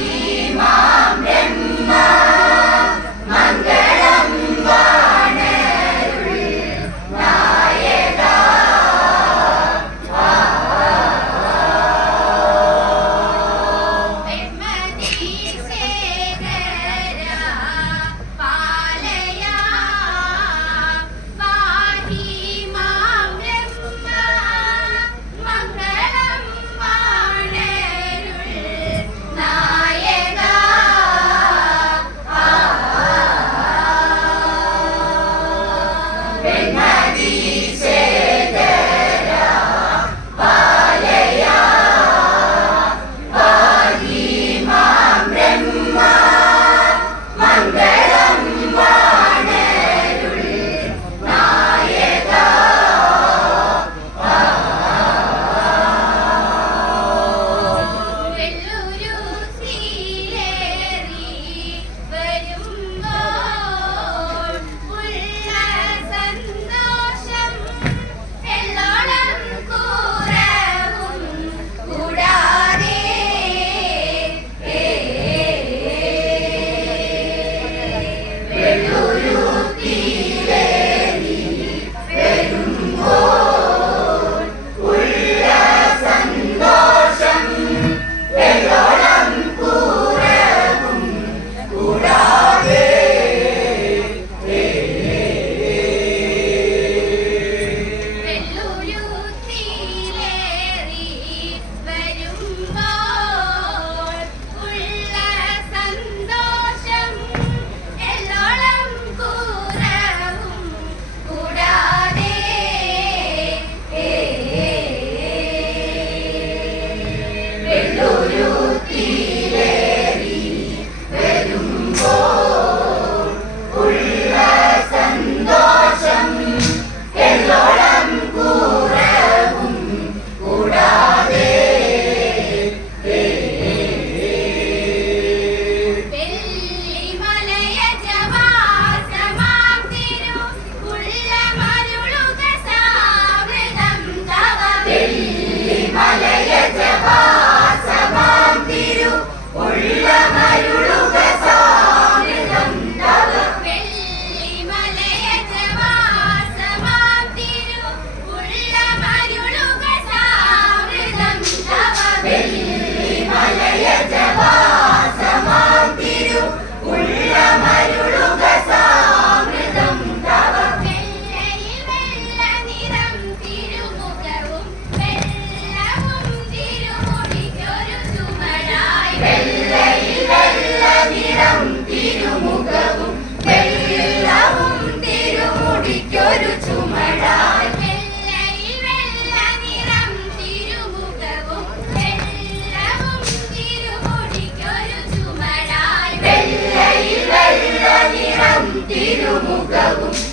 Amen. tenho mudado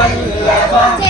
欢迎来到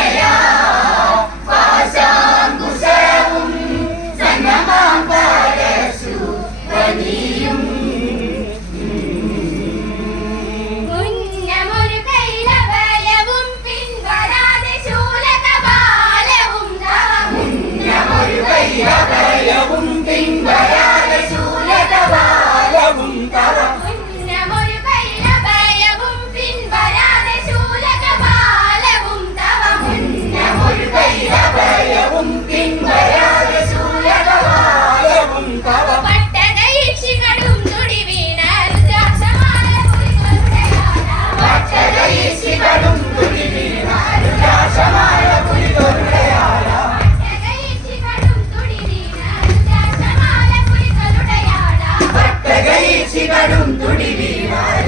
ഭക്തകീശികളും തുടിവീണാരുരാശമായ